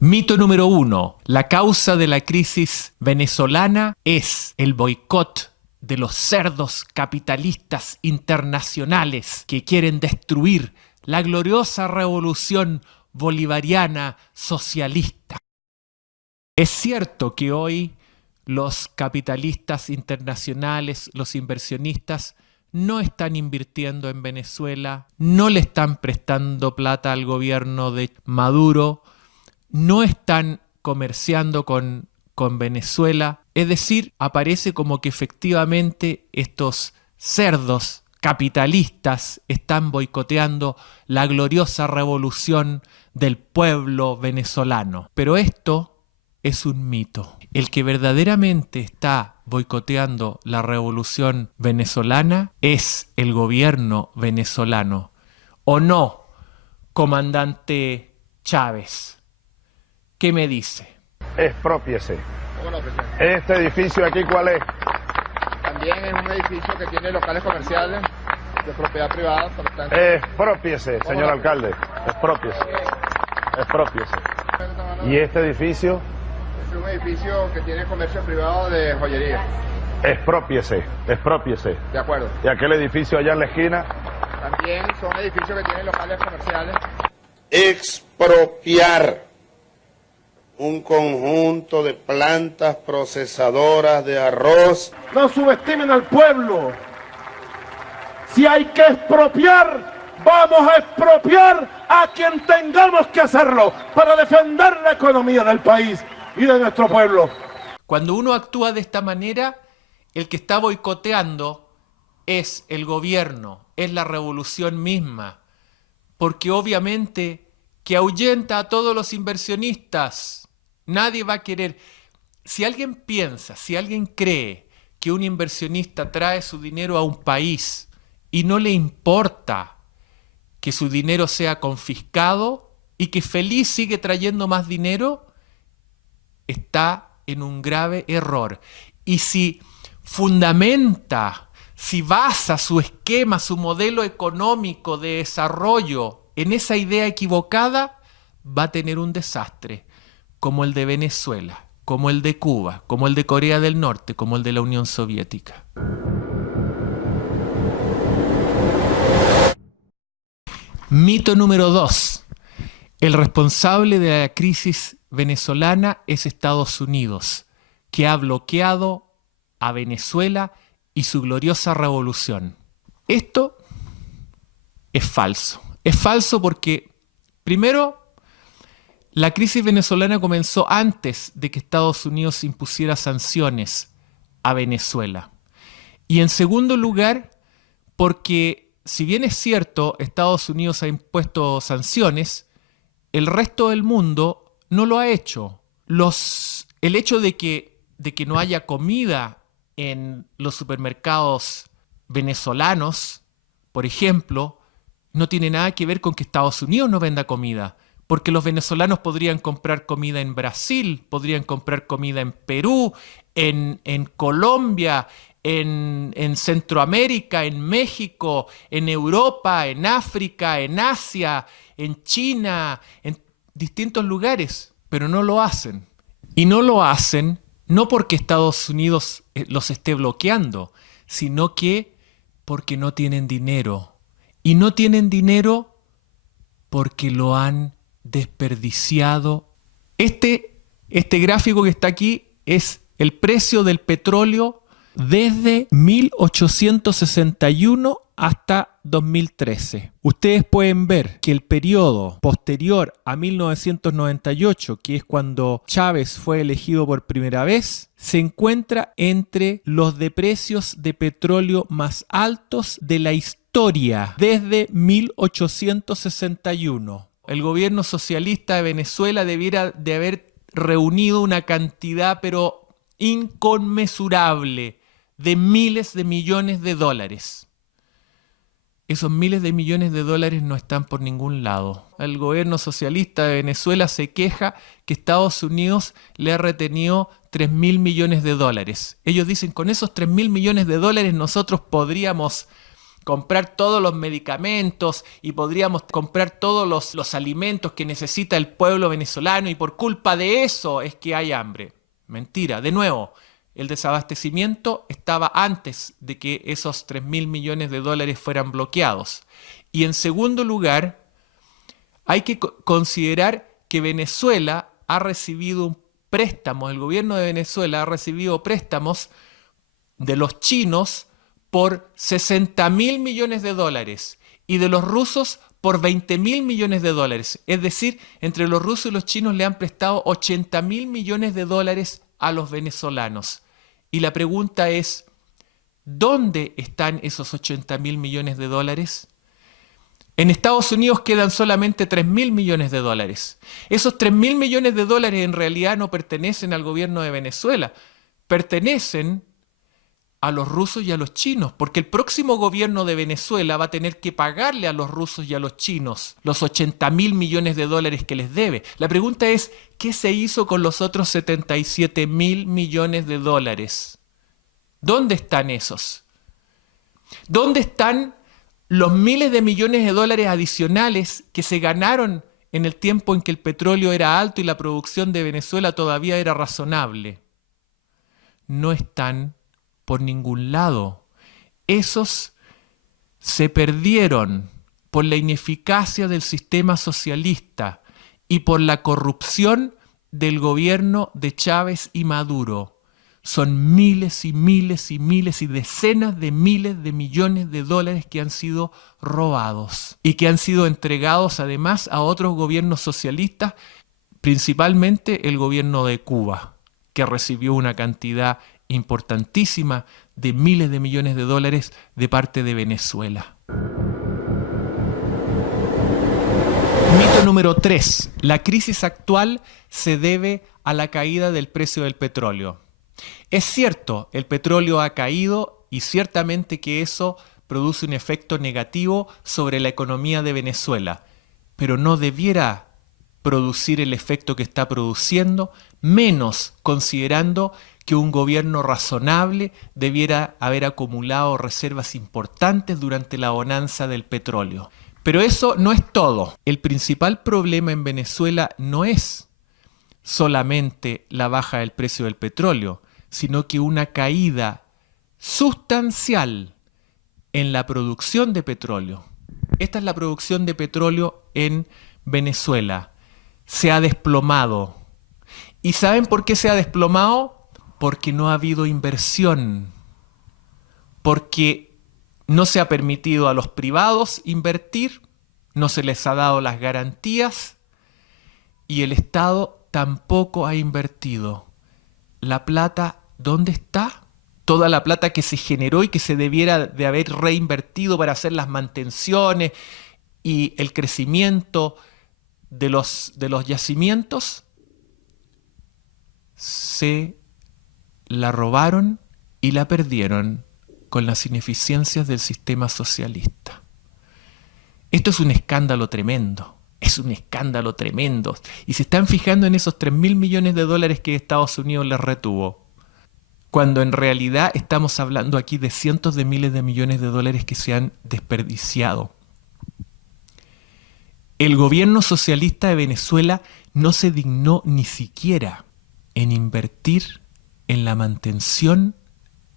Mito número 1. La causa de la crisis venezolana es el boicot de los cerdos capitalistas internacionales que quieren destruir la gloriosa revolución bolivariana socialista. Es cierto que hoy los capitalistas internacionales, los inversionistas, no están invirtiendo en Venezuela, no le están prestando plata al gobierno de Maduro, no están comerciando con Venezuela. Es decir, aparece como que efectivamente estos cerdos capitalistas están boicoteando la gloriosa revolución del pueblo venezolano. Pero esto es un mito. El que verdaderamente está boicoteando la revolución venezolana es el gobierno venezolano. ¿O no, comandante Chávez? ¿Qué me dice? Exprópiese. Bueno, presidente. ¿Este edificio aquí cuál es? También es un edificio que tiene locales comerciales de propiedad privada, por lo tanto... Expropiese, señor alcalde. Expropiese. Expropiese. ¿Y este edificio? Es un edificio que tiene comercio privado de joyería. Expropiese. Expropiese. De acuerdo. ¿Y aquel edificio allá en la esquina? También son edificios que tienen locales comerciales. Expropiar un conjunto de plantas procesadoras de arroz. No subestimen al pueblo. Si hay que expropiar, vamos a expropiar a quien tengamos que hacerlo para defender la economía del país y de nuestro pueblo. Cuando uno actúa de esta manera, el que está boicoteando es el gobierno, es la revolución misma, porque obviamente que ahuyenta a todos los inversionistas. Nadie va a querer. Si alguien piensa, si alguien cree que un inversionista trae su dinero a un país y no le importa que su dinero sea confiscado y que feliz sigue trayendo más dinero, está en un grave error. Y si fundamenta, si basa su esquema, su modelo económico de desarrollo en esa idea equivocada, va a tener un desastre, como el de Venezuela, como el de Cuba, como el de Corea del Norte, como el de la Unión Soviética. Mito número 2. El responsable de la crisis venezolana es Estados Unidos, que ha bloqueado a Venezuela y su gloriosa revolución. Esto es falso. Es falso porque, primero, la crisis venezolana comenzó antes de que Estados Unidos impusiera sanciones a Venezuela. Y en segundo lugar, porque si bien es cierto, Estados Unidos ha impuesto sanciones, el resto del mundo no lo ha hecho. El hecho de que no haya comida en los supermercados venezolanos, por ejemplo, no tiene nada que ver con que Estados Unidos no venda comida. Porque los venezolanos podrían comprar comida en Brasil, podrían comprar comida en Perú, en Colombia, en Centroamérica, en México, en Europa, en África, en Asia, en China, en distintos lugares, pero no lo hacen. Y no lo hacen no porque Estados Unidos los esté bloqueando, sino que porque no tienen dinero. Y no tienen dinero porque lo han desperdiciado. Este gráfico que está aquí es el precio del petróleo desde 1861 hasta 2013. Ustedes pueden ver que el periodo posterior a 1998, que es cuando Chávez fue elegido por primera vez, se encuentra entre los de precios de petróleo más altos de la historia desde 1861. El gobierno socialista de Venezuela debiera de haber reunido una cantidad pero inconmensurable de miles de millones de dólares. Esos miles de millones de dólares no están por ningún lado. El gobierno socialista de Venezuela se queja que Estados Unidos le ha retenido 3.000 millones de dólares. Ellos dicen, con esos 3.000 millones de dólares nosotros podríamos comprar todos los medicamentos y podríamos comprar todos los alimentos que necesita el pueblo venezolano y por culpa de eso es que hay hambre. Mentira. De nuevo, el desabastecimiento estaba antes de que esos 3.000 millones de dólares fueran bloqueados. Y en segundo lugar, hay que considerar que Venezuela ha recibido un préstamo, el gobierno de Venezuela ha recibido préstamos de los chinos por 60.000 millones de dólares y de los rusos por 20.000 millones de dólares. Es decir, entre los rusos y los chinos le han prestado 80.000 millones de dólares a los venezolanos. Y la pregunta es, ¿dónde están esos 80.000 millones de dólares? En Estados Unidos quedan solamente 3.000 millones de dólares. Esos 3.000 millones de dólares en realidad no pertenecen al gobierno de Venezuela, pertenecen a los rusos y a los chinos, porque el próximo gobierno de Venezuela va a tener que pagarle a los rusos y a los chinos los 80.000 millones de dólares que les debe. La pregunta es, ¿qué se hizo con los otros 77.000 millones de dólares? ¿Dónde están esos? ¿Dónde están los miles de millones de dólares adicionales que se ganaron en el tiempo en que el petróleo era alto y la producción de Venezuela todavía era razonable? No están por ningún lado. Esos se perdieron por la ineficacia del sistema socialista y por la corrupción del gobierno de Chávez y Maduro. Son miles y miles y miles y decenas de miles de millones de dólares que han sido robados y que han sido entregados además a otros gobiernos socialistas, principalmente el gobierno de Cuba, que recibió una cantidad importantísima de miles de millones de dólares de parte de Venezuela. Mito número 3. La crisis actual se debe a la caída del precio del petróleo. Es cierto, el petróleo ha caído y ciertamente que eso produce un efecto negativo sobre la economía de Venezuela, pero no debiera producir el efecto que está produciendo, menos considerando que un gobierno razonable debiera haber acumulado reservas importantes durante la bonanza del petróleo. Pero eso no es todo. El principal problema en Venezuela no es solamente la baja del precio del petróleo, sino que una caída sustancial en la producción de petróleo. Esta es la producción de petróleo en Venezuela. Se ha desplomado. ¿Y saben por qué se ha desplomado? Porque no ha habido inversión. Porque no se ha permitido a los privados invertir, no se les ha dado las garantías y el Estado tampoco ha invertido. La plata, ¿dónde está? Toda la plata que se generó y que se debiera de haber reinvertido para hacer las mantenciones y el crecimiento de los yacimientos, se la robaron y la perdieron con las ineficiencias del sistema socialista. Esto es un escándalo tremendo. Es un escándalo tremendo. Y se están fijando en esos 3.000 millones de dólares que Estados Unidos les retuvo, cuando en realidad estamos hablando aquí de cientos de miles de millones de dólares que se han desperdiciado. El gobierno socialista de Venezuela no se dignó ni siquiera en invertir en la mantención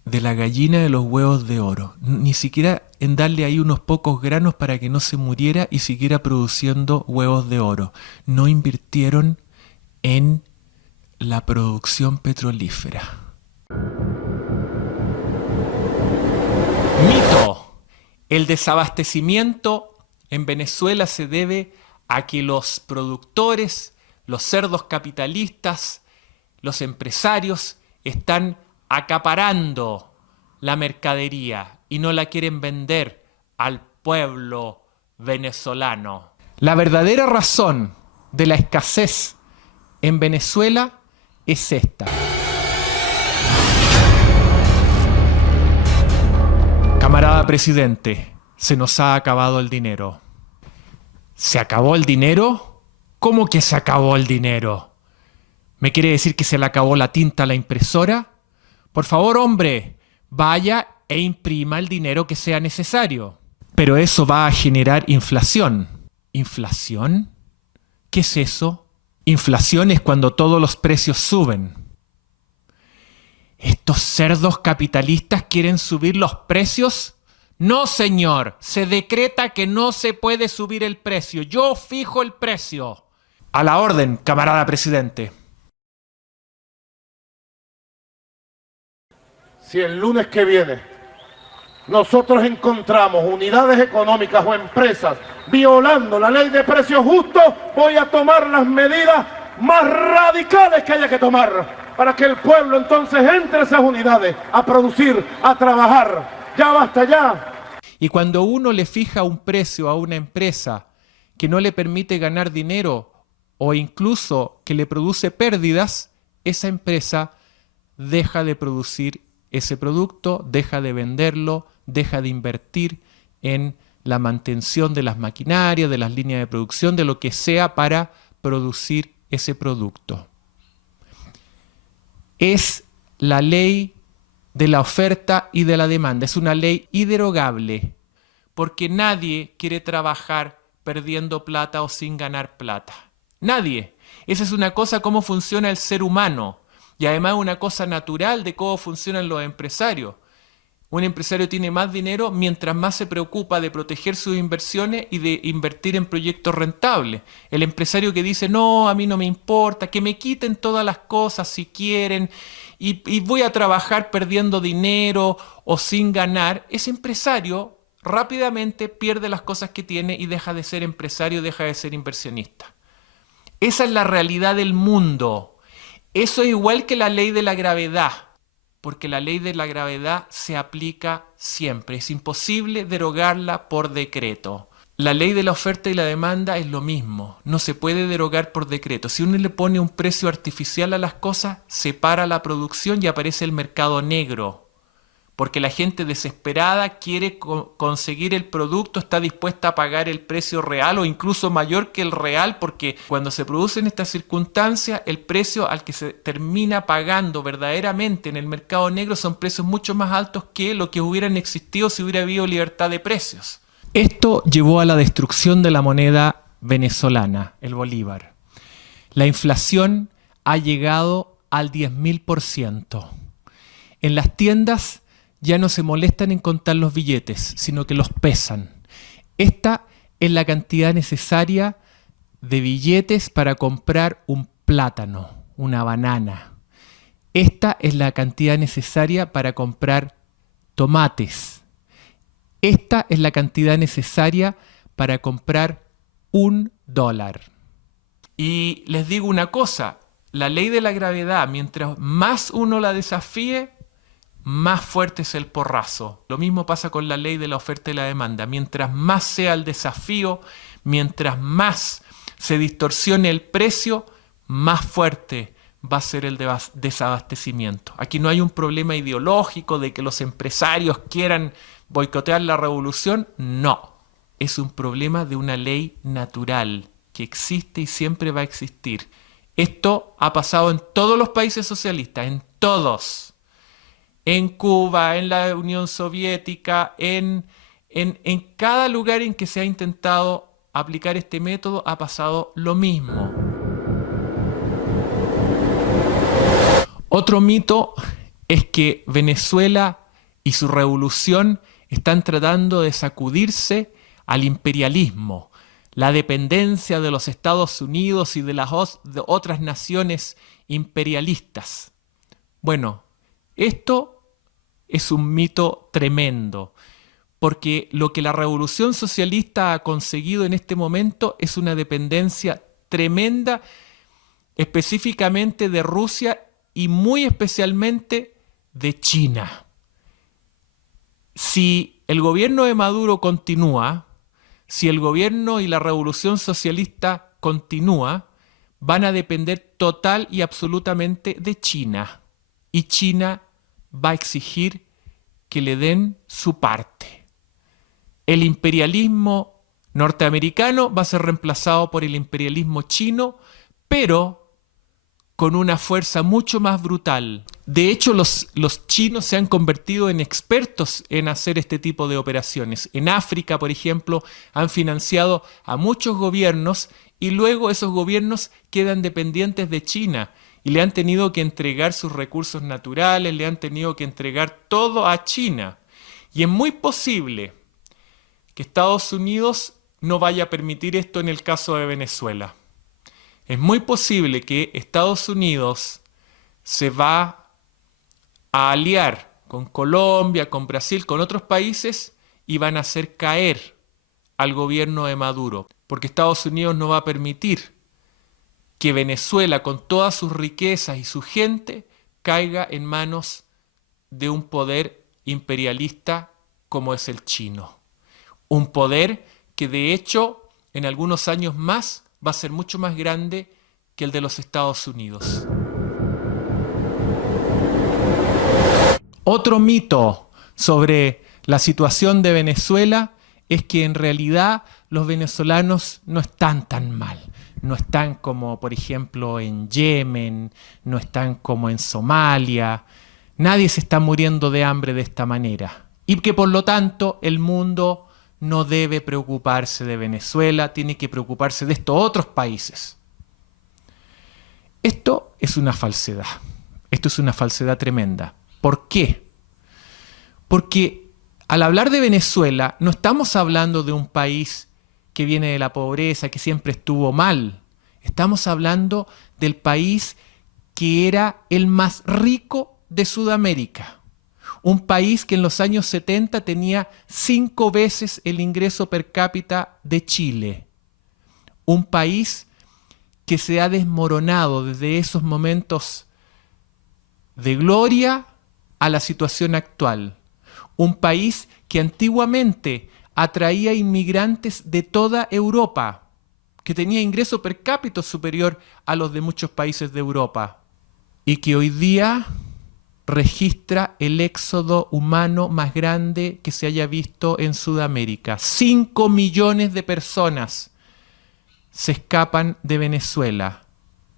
de la gallina de los huevos de oro, ni siquiera en darle ahí unos pocos granos para que no se muriera y siguiera produciendo huevos de oro. No invirtieron en la producción petrolífera. Mito. El desabastecimiento en Venezuela se debe a que los productores, los cerdos capitalistas, los empresarios están acaparando la mercadería y no la quieren vender al pueblo venezolano. La verdadera razón de la escasez en Venezuela es esta. Camarada presidente, se nos ha acabado el dinero. ¿Se acabó el dinero? ¿Cómo que se acabó el dinero? ¿Me quiere decir que se le acabó la tinta a la impresora? Por favor, hombre, vaya e imprima el dinero que sea necesario. Pero eso va a generar inflación. ¿Inflación? ¿Qué es eso? Inflación es cuando todos los precios suben. ¿Estos cerdos capitalistas quieren subir los precios? No, señor. Se decreta que no se puede subir el precio. Yo fijo el precio. A la orden, camarada presidente. Si el lunes que viene nosotros encontramos unidades económicas o empresas violando la ley de precios justos, voy a tomar las medidas más radicales que haya que tomar para que el pueblo entonces entre a esas unidades a producir, a trabajar. Ya basta ya. Y cuando uno le fija un precio a una empresa que no le permite ganar dinero o incluso que le produce pérdidas, esa empresa deja de producir ese producto, deja de venderlo, deja de invertir en la mantención de las maquinarias, de las líneas de producción, de lo que sea para producir ese producto. Es la ley de la oferta y de la demanda. Es una ley inderogable, porque nadie quiere trabajar perdiendo plata o sin ganar plata. Nadie. Esa es una cosa, cómo funciona el ser humano. Y además una cosa natural de cómo funcionan los empresarios. Un empresario tiene más dinero mientras más se preocupa de proteger sus inversiones y de invertir en proyectos rentables. El empresario que dice, no, a mí no me importa, que me quiten todas las cosas si quieren y voy a trabajar perdiendo dinero o sin ganar, ese empresario rápidamente pierde las cosas que tiene y deja de ser empresario, deja de ser inversionista. Esa es la realidad del mundo. Eso es igual que la ley de la gravedad, porque la ley de la gravedad se aplica siempre. Es imposible derogarla por decreto. La ley de la oferta y la demanda es lo mismo. No se puede derogar por decreto. Si uno le pone un precio artificial a las cosas, se para la producción y aparece el mercado negro. Porque la gente desesperada quiere conseguir el producto, está dispuesta a pagar el precio real o incluso mayor que el real, porque cuando se producen estas circunstancias, el precio al que se termina pagando verdaderamente en el mercado negro son precios mucho más altos que lo que hubieran existido si hubiera habido libertad de precios. Esto llevó a la destrucción de la moneda venezolana, el bolívar. La inflación ha llegado al 10.000%. En las tiendas ya no se molestan en contar los billetes, sino que los pesan. Esta es la cantidad necesaria de billetes para comprar un plátano, una banana. Esta es la cantidad necesaria para comprar tomates. Esta es la cantidad necesaria para comprar $1. Y les digo una cosa, la ley de la gravedad, mientras más uno la desafíe, más fuerte es el porrazo. Lo mismo pasa con la ley de la oferta y la demanda. Mientras más sea el desafío, mientras más se distorsione el precio, más fuerte va a ser el desabastecimiento. Aquí no hay un problema ideológico de que los empresarios quieran boicotear la revolución. No, es un problema de una ley natural que existe y siempre va a existir. Esto ha pasado en todos los países socialistas, en todos. En Cuba, en la Unión Soviética, en cada lugar en que se ha intentado aplicar este método ha pasado lo mismo. Otro mito es que Venezuela y su revolución están tratando de sacudirse al imperialismo, la dependencia de los Estados Unidos y de las otras naciones imperialistas. Bueno, esto es un mito tremendo, porque lo que la revolución socialista ha conseguido en este momento es una dependencia tremenda, específicamente de Rusia y muy especialmente de China. Si el gobierno de Maduro continúa, si el gobierno y la revolución socialista continúa, van a depender total y absolutamente de China. Y China va a exigir que le den su parte. El imperialismo norteamericano va a ser reemplazado por el imperialismo chino, pero con una fuerza mucho más brutal. De hecho, los chinos se han convertido en expertos en hacer este tipo de operaciones. En África, por ejemplo, han financiado a muchos gobiernos y luego esos gobiernos quedan dependientes de China y le han tenido que entregar sus recursos naturales, le han tenido que entregar todo a China. Y es muy posible que Estados Unidos no vaya a permitir esto en el caso de Venezuela. Es muy posible que Estados Unidos se va a aliar con Colombia, con Brasil, con otros países y van a hacer caer al gobierno de Maduro, porque Estados Unidos no va a permitir que Venezuela, con todas sus riquezas y su gente, caiga en manos de un poder imperialista como es el chino. Un poder que de hecho en algunos años más va a ser mucho más grande que el de los Estados Unidos. Otro mito sobre la situación de Venezuela es que en realidad los venezolanos no están tan mal. No están como, por ejemplo, en Yemen, no están como en Somalia. Nadie se está muriendo de hambre de esta manera. Y que por lo tanto el mundo no debe preocuparse de Venezuela, tiene que preocuparse de estos otros países. Esto es una falsedad. Esto es una falsedad tremenda. ¿Por qué? Porque al hablar de Venezuela no estamos hablando de un país que viene de la pobreza, que siempre estuvo mal. Estamos hablando del país que era el más rico de Sudamérica. Un país que en los años 70 tenía 5 veces el ingreso per cápita de Chile. Un país que se ha desmoronado desde esos momentos de gloria a la situación actual. Un país que antiguamente atraía inmigrantes de toda Europa, que tenía ingreso per cápita superior a los de muchos países de Europa, y que hoy día registra el éxodo humano más grande que se haya visto en Sudamérica. 5 millones de personas se escapan de Venezuela,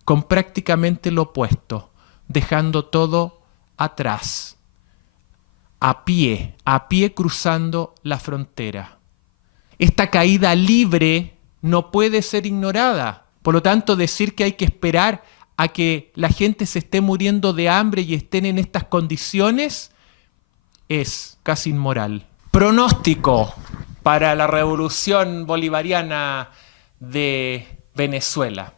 con prácticamente lo opuesto, dejando todo atrás, a pie cruzando la frontera. Esta caída libre no puede ser ignorada. Por lo tanto, decir que hay que esperar a que la gente se esté muriendo de hambre y estén en estas condiciones es casi inmoral. Pronóstico para la revolución bolivariana de Venezuela.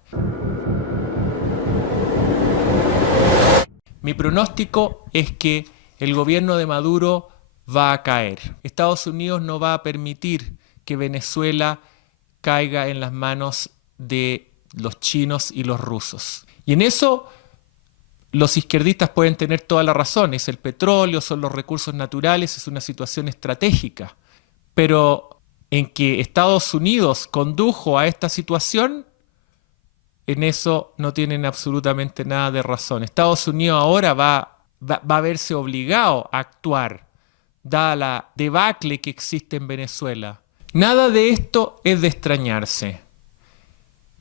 Mi pronóstico es que el gobierno de Maduro va a caer. Estados Unidos no va a permitir que Venezuela caiga en las manos de los chinos y los rusos. Y en eso los izquierdistas pueden tener toda la razón. Es el petróleo, son los recursos naturales, es una situación estratégica. Pero en que Estados Unidos condujo a esta situación, en eso no tienen absolutamente nada de razón. Estados Unidos ahora va a verse obligado a actuar, dada la debacle que existe en Venezuela. Nada de esto es de extrañarse.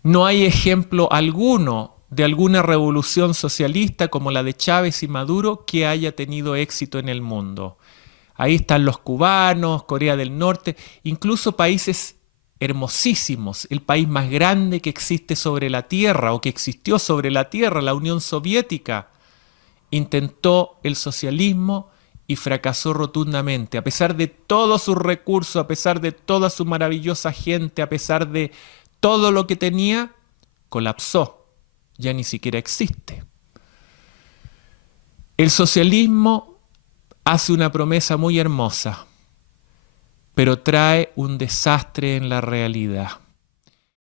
No hay ejemplo alguno de alguna revolución socialista como la de Chávez y Maduro que haya tenido éxito en el mundo. Ahí están los cubanos, Corea del Norte, incluso países hermosísimos, el país más grande que existe sobre la Tierra o que existió sobre la Tierra, la Unión Soviética, intentó el socialismo y fracasó rotundamente. A pesar de todos sus recursos, a pesar de toda su maravillosa gente, a pesar de todo lo que tenía, colapsó. Ya ni siquiera existe. El socialismo hace una promesa muy hermosa, pero trae un desastre en la realidad.